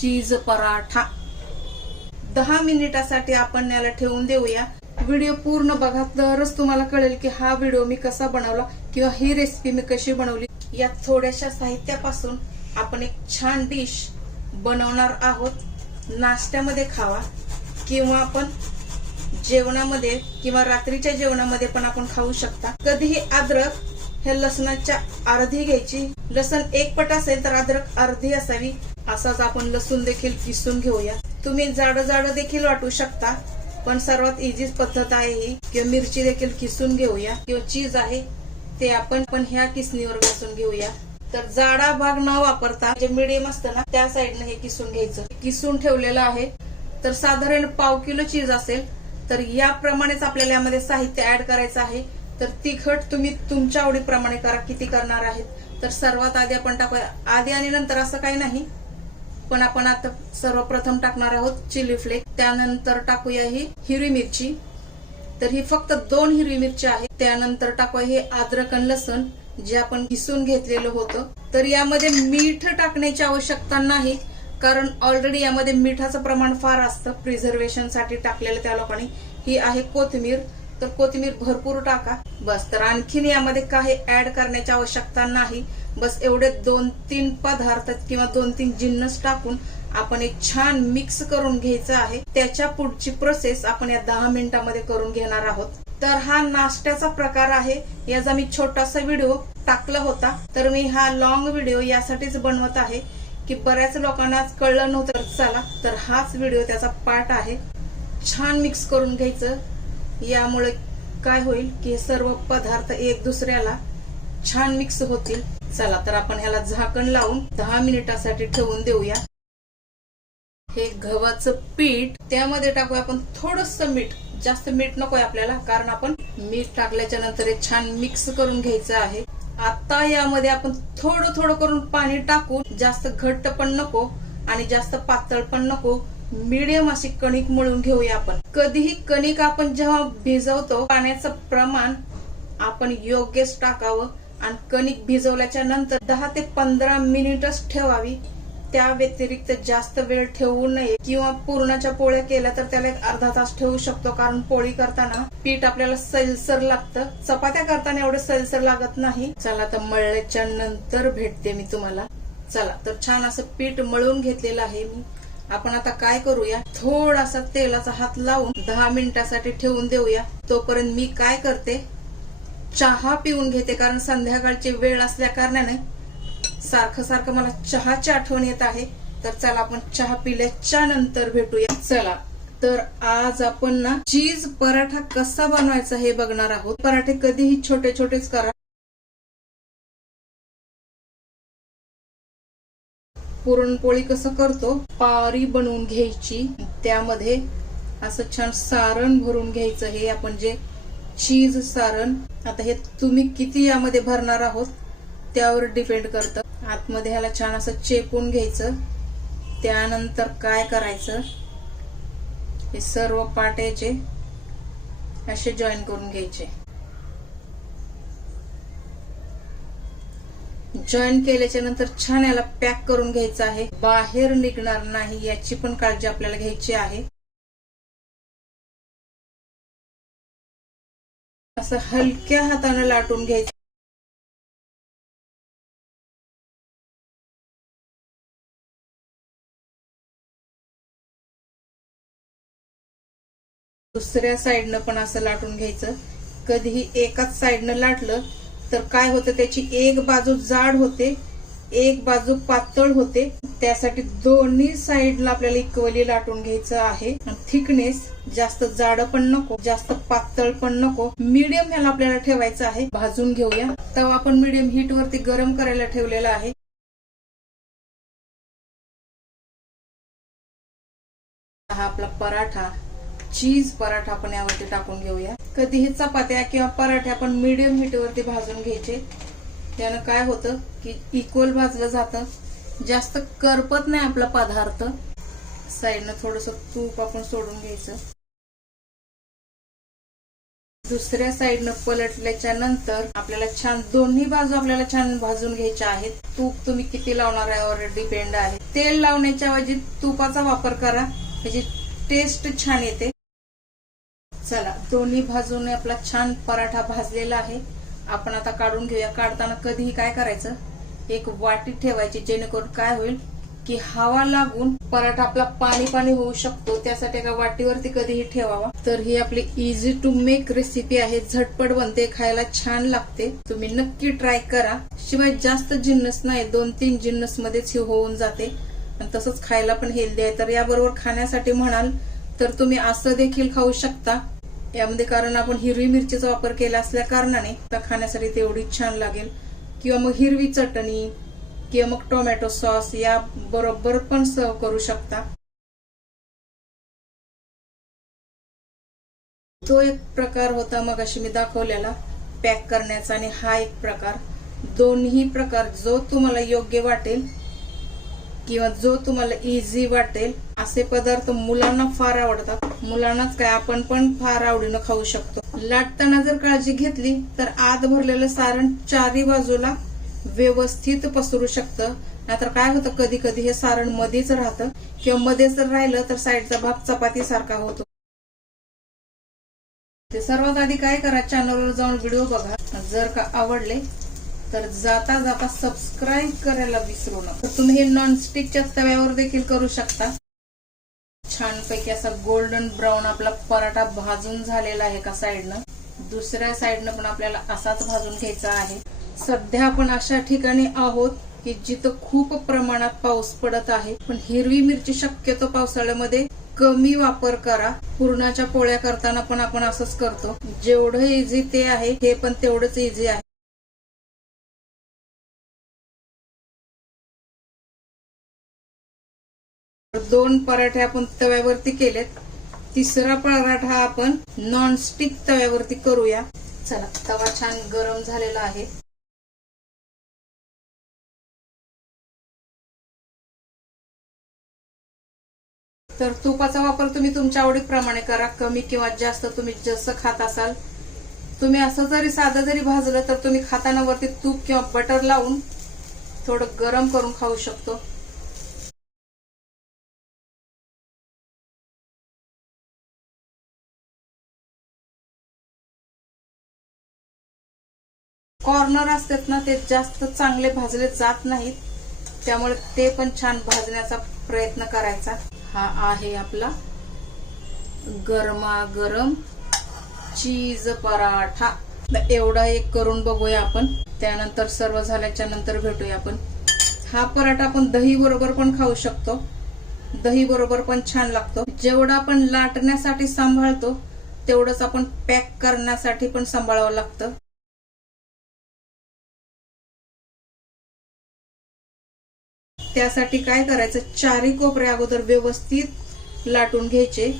चीज पराठा. दहा मिनिटासाठी आपण याला ठेवून देऊया. व्हिडिओ पूर्ण बघा तरच तुम्हाला कळेल की हा व्हिडिओ मी कसा बनवला किंवा ही रेसिपी मी कशी बनवली. या थोड्याशा साहित्यापासून आपण एक छान डिश बनवणार आहोत. नाश्त्यामध्ये खावा किंवा आपण जेवणामध्ये किंवा रात्रीच्या जेवणामध्ये पण आपण खाऊ शकता. कधीही अद्रक हे लसणाच्या अर्धी घ्यायची. लसण एक पट असेल तर अद्रक अर्धी असावी. असाच आपण लसूण देखील किसून घेऊया. तुम्ही जाड जाड देखील वाटू शकता पण सर्वात इझी पद्धत आहे ही. किंवा मिरची देखील किसून घेऊया. किंवा चीज आहे ते आपण पण ह्या किसणीवर घासून घेऊया. तर जाडा भाग न वापरता जे मिडियम असतं ना त्या साईडने हे किसून घ्यायचं. किसून ठेवलेलं आहे. तर साधारण पाव किलो चीज असेल तर याप्रमाणेच आपल्याला यामध्ये साहित्य ऍड करायचं आहे. तर तिखट तुम्ही तुमच्या आवडीप्रमाणे करा किती करणार आहेत. तर सर्वात आधी आपण टाकूया. आधी आणि नंतर असं काही नाही. पण आपण आता सर्वप्रथम टाकणार आहोत चिली फ्लेक. त्यानंतर टाकूया ही हिरवी मिरची. तर ही फक्त दोन हिरवी मिरची आहे त्यानंतर टाकूया हे अद्रक आणि लसण जे आपण किसून घेतलेलं होतं. तर यामध्ये मीठ टाकण्याची आवश्यकता नाही कारण ऑलरेडी यामध्ये मिठाचं प्रमाण फार असतं. प्रिझर्वेशनसाठी टाकलेलं त्या लोकांनी. ही आहे कोथिंबीर. तर कोथिंबीर भरपूर टाका. बस तर आणखीन यामध्ये काही ऍड करण्याची आवश्यकता नाही. बस एवढे दोन तीन पदार्थ किंवा दोन तीन जिन्नस टाकून आपण एक छान मिक्स करून घ्यायचं आहे. त्याच्या पुढची प्रोसेस आपण या दहा मिनिटांमध्ये करून घेणार आहोत. तर हा नाश्त्याचा प्रकार आहे. याचा मी छोटासा व्हिडिओ टाकला होता. तर मी हा लॉंग व्हिडिओ यासाठीच बनवत आहे की बऱ्याच लोकांना कळलं नव्हतं. चला तर हाच व्हिडिओ त्याचा पार्ट आहे. छान मिक्स करून घ्यायचं. यामुळे काय होईल की हे सर्व पदार्थ एक दुसऱ्याला छान मिक्स होतील. चला तर आपण ह्याला झाकण लावून दहा मिनिटासाठी ठेवून देऊया. हे गव्हाचं पीठ त्यामध्ये टाकूया आपण थोडस मीठ. जास्त मीठ नकोय आपल्याला कारण आपण मीठ टाकल्याच्या नंतर हे छान मिक्स करून घ्यायचं आहे. आता यामध्ये आपण थोडं थोडं करून पाणी टाकून जास्त घट्ट पण नको आणि जास्त पातळ पण नको. मीडियम अशी कणिक मळून घेऊया आपण. कधीही कणिक आपण जेव्हा भिजवतो पाण्याचं प्रमाण आपण योग्यच टाकावं आणि कणिक भिजवल्याच्या नंतर दहा ते पंधरा मिनिटच ठेवावी. त्या व्यतिरिक्त जास्त वेळ ठेवू नये किंवा पूर्णाच्या पोळ्या केल्या तर त्याला एक अर्धा तास ठेवू शकतो कारण पोळी करताना पीठ आपल्याला सैलसर लागतं. चपात्या करताना एवढं सैलसर लागत नाही. चला तर मळल्याच्या नंतर भेटते मी तुम्हाला. चला तर छान असं पीठ मळून घेतलेलं आहे मी. आपण आता काय करूया? थोडासा तेलाचा हात लावून दहा मिनिटासाठी ठेवून देऊया. तोपर्यंत मी काय करते? चहा पिऊन घेते कारण संध्याकाळची वेळ असल्या कारणाने सारखं सारखं मला चहाची आठवण येत आहे. तर चला आपण चहा पिल्याच्या नंतर भेटूया. चला. तर आज आपण ना चीज पराठा कसा बनवायचा हे बघणार आहोत. पराठे कधीही छोटे छोटेच करा. पुरणपोळी कसं करतो? पारी बनवून घ्यायची. त्यामध्ये असं छान सारण भरून घ्यायचं. हे आपण जे चीज सारण आता हे तुम्ही किती यामध्ये भरणार आहोत? त्यावर डिपेंड करतं. आतमध्ये ह्याला छान असं चेपून घ्यायचं. त्यानंतर काय करायचं? हे सर्व पाट्याचे असे जॉईन करून घ्यायचे. जॉईन केल्याच्यानंतर छान याला पॅक करून घ्यायचं आहे. बाहेर निघणार नाही याची पण काळजी आपल्याला घ्यायची आहे. असं हलक्या हाताने लाटून घ्यायचं. दुसऱ्या साईडनं पण असं लाटून घ्यायचं. कधीही एकाच साईडनं लाटलं तर काय होतं त्याची एक बाजू जाड होते एक बाजू पातळ होते. त्यासाठी दोन्ही साईडला आपल्याला इक्वली लाटून घ्यायचं आहे. थिकनेस जास्त जाड पण नको जास्त पातळ पण नको. मीडियम ह्याला आपल्याला ठेवायचं आहे. भाजून घेऊया. तवा आपण मीडियम हीट वरती गरम करायला ठेवलेला आहे. हा आपला पराठा चीज पराठा आपण यावरती टाकून घेऊया. कधीही चपात्या किंवा पराठे आपण मिडियम हीटवरती भाजून घ्यायचे. त्यानं काय होतं की इक्वल भाजलं जातं. जास्त करपत नाही आपला पदार्थ. साईडनं थोडस तूप आपण सोडून घ्यायचं. दुसऱ्या साईडनं पलटल्याच्या नंतर आपल्याला छान दोन्ही बाजू आपल्याला छान भाजून घ्यायच्या आहेत. तूप तुम्ही किती लावणार आहे यावर डिपेंड आहे. तेल लावण्याच्या ऐवजी तुपाचा वापर करा. त्याची टेस्ट छान येते. चला दोन्ही भाजून आपला छान पराठा भाजलेला आहे. आपण आता काढून घेऊया. काढताना कधीही काय करायचं? एक वाटी ठेवायची जेणेकरून काय होईल की हवा लागून पराठा आपला पाणी पाणी होऊ शकतो. त्यासाठी एका वाटीवरती कधीही ठेवावा. तर ही आपली इझी टू मेक रेसिपी आहे. झटपट बनते खायला छान लागते. तुम्ही नक्की ट्राय करा. शिवाय जास्त जिन्नस नाही दोन तीन जिन्नस मध्येच ही होऊन जाते. आणि तसंच खायला पण हेल्दी आहे. तर याबरोबर खाण्यासाठी म्हणाल तर तुम्ही असं देखील खाऊ शकता. यामध्ये कारण आपण हिरवी मिरचीचा वापर केला असल्या कारणाने खाण्यासाठी ते एवढी छान लागेल. किंवा मग हिरवी चटणी किंवा मग टोमॅटो सॉस या बरोबर पण सर्व करू शकता. तो एक प्रकार होता मग अशी मी दाखवलेला पॅक करण्याचा आणि हा एक प्रकार. दोन्ही प्रकार जो तुम्हाला योग्य वाटेल किंवा जो तुम्हाला इझी वाटेल असे पदार्थ मुलांना फार आवडतात. मुलांनाच काय आपण पण फार आवडीनं खाऊ शकतो. लाटताना जर काळजी घेतली तर आत भरलेलं सारण चारी बाजूला व्यवस्थित पसरू शकतं. नाहीतर काय होतं कधी कधी हे सारण मध्येच राहतं. किंवा मध्ये जर राहिलं तर साईडचा भाग चपाती सारखा होतो. ते सर्वात आधी काय करा चॅनलवर जाऊन व्हिडिओ बघा. जर का आवडले तर जाता जाता सबस्क्राईब करायला विसरू नका. तर तुम्ही हे नॉनस्टिकच्या तव्यावर देखील करू शकता. छानपैकी असा गोल्डन ब्राऊन आपला पराठा भाजून झालेला आहे एका साईडनं दुसऱ्या साईडनं पण आपल्याला असाच भाजून घ्यायचा आहे. सध्या आपण अशा ठिकाणी आहोत की जिथं खूप प्रमाणात पाऊस पडत आहे. पण हिरवी मिरची शक्यतो पावसाळ्यामध्ये कमी वापर करा. पुरणाच्या पोळ्या करताना पण आपण असंच करतो. जेवढं इझी ते आहे हे पण तेवढंच इझी आहे. दोन पराठे आपण तव्यावरती केलेत. तिसरा पराठा आपण नॉनस्टिक तव्यावरती करूया. चला तवा छान गरम झालेला आहे. तर तुपाचा वापर तुम्ही तुमच्या आवडीप्रमाणे करा. कमी किंवा जास्त तुम्ही जसं खात असाल. तुम्ही असं जरी साधं जरी भाजलं तर तुम्ही खाताना वरती तूप किंवा बटर लावून थोडं गरम करून खाऊ शकतो. कॉर्नर असतात ना ते जास्त चांगले भाजले जात नाहीत. त्यामुळे ते पण छान भाजण्याचा प्रयत्न करायचा. हा आहे आपला गरमागरम चीज पराठा. एवढा एक करून बघूया आपण. त्यानंतर सर्व झाल्याच्यानंतर भेटूया आपण. हा पराठा आपण दही बरोबर पण खाऊ शकतो. दही बरोबर पण छान लागतो. जेवढा आपण लाटण्यासाठी सांभाळतो तेवढंच आपण पॅक करण्यासाठी पण सांभाळावं लागतं. त्यासाठी काय करायचं? चारी कोपरे अगोदर व्यवस्थित लाटून घ्यायचे.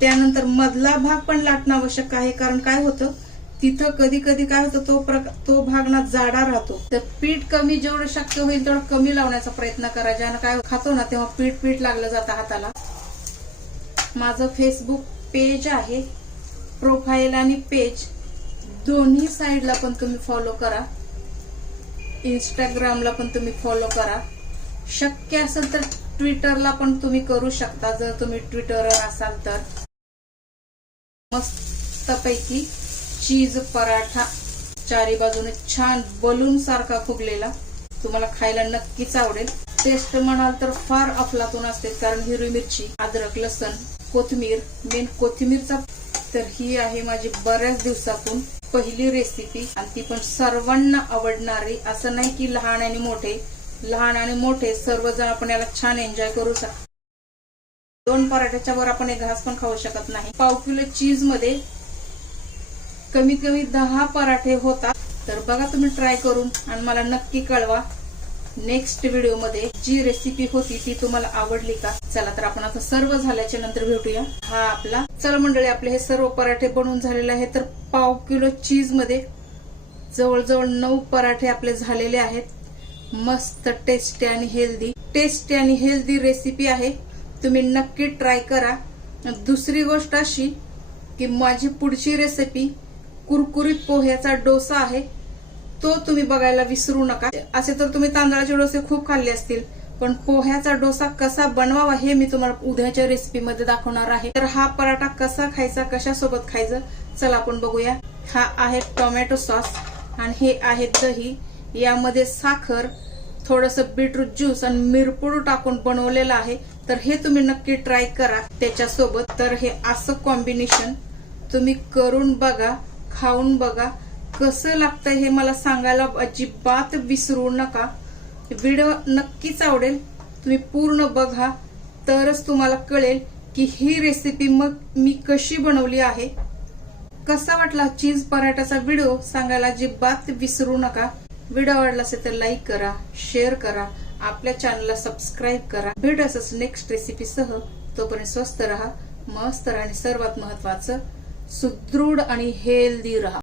त्यानंतर मधला भाग पण लाटणं आवश्यक आहे कारण काय होतं? तिथं कधी कधी काय होतं तो प्रकार तो भाग ना जाडा राहतो. तर पीठ कमी जेवढं शक्य होईल तेवढं कमी लावण्याचा प्रयत्न करायचा आणि काय खातो ना तेव्हा पीठ पीठ लागलं जातं हाताला. माझं फेसबुक पेज आहे. प्रोफाईल आणि पेज दोन्ही साईडला पण तुम्ही फॉलो करा. इंस्टाग्रामला पण तुम्ही फॉलो करा. शक्य असेल तर ट्विटरला पण तुम्ही करू शकता जर तुम्ही ट्विटरवर असाल तर. मस्तपैकी चीज पराठा चारी बाजूने छान बलून सारखा फुगलेला. तुम्हाला खायला नक्कीच आवडेल. टेस्ट म्हणाल तर फार अफलातून असते कारण हिरवी मिरची अद्रक लसण कोथिंबीर मेन कोथिंबीरचा तर ही आहे माझी बऱ्याच दिवसातून पहिली रेसिपी आणि ती पण सर्वांना आवडणारी असं नाही की लहान आणि मोठे. लहान आणि मोठे सर्वजण आपण याला छान एन्जॉय करू शकतो दोन पराठ्याच्या वर आपण एक घास पण खाऊ शकत नाही. पाव किलो चीजमध्ये कमीत कमी दहा पराठे होतात. तर बघा तुम्ही ट्राय करून आणि मला नक्की कळवा. नेक्स्ट व्हिडिओमध्ये जी रेसिपी होती ती तुम्हाला आवडली का? चला तर आपण आता सर्व झाल्याच्यानंतर भेटूया. हा आपला. चल मंडळी आपले हे सर्व पराठे बनवून झालेले आहेत. तर पाव किलो चीजमध्ये जवळजवळ नऊ पराठे आपले झालेले आहेत. मस्त टेस्टी आणि हेल्दी टेस्टी आणि हेल्दी रेसिपी आहे. तुम्ही नक्की ट्राय करा. दुसरी गोष्ट अशी की माझी पुढची रेसिपी कुरकुरीत पोह्याचा डोसा आहे. तो तुम्ही बघायला विसरू नका. असे तर तुम्ही तांदळाचे डोसे खूप खाल्ले असतील पण पोह्याचा डोसा कसा बनवावा हे मी तुम्हाला उद्याच्या रेसिपीमध्ये दाखवणार आहे. तर हा पराठा कसा खायचा कशासोबत खायचं चला आपण बघूया. हा आहे टोमॅटो सॉस आणि हे आहे दही. यामध्ये साखर थोडस बीटरूट ज्यूस आणि मिरपूड टाकून बनवलेलं आहे. तर हे तुम्ही नक्की ट्राय करा त्याच्यासोबत. तर हे असं कॉम्बिनेशन तुम्ही करून बघा खाऊन बघा. कसं लागतंय हे मला सांगायला अजिबात विसरू नका. व्हिडिओ नक्कीच आवडेल. तुम्ही पूर्ण बघा. तरच तुम्हाला कळेल की ही रेसिपी मग मी कशी बनवली आहे. कसा वाटला चीज पराठाचा व्हिडिओ सांगायला अजिबात विसरू नका. व्हिडिओ आवडला असेल तर लाईक करा शेअर करा आपल्या चॅनलला सबस्क्राईब करा. भेट असंच नेक्स्ट रेसिपीसह तोपर्यंत स्वस्त राहा मस्त राहा आणि सर्वात महत्वाचं सुदृढ आणि हेल्दी राहा.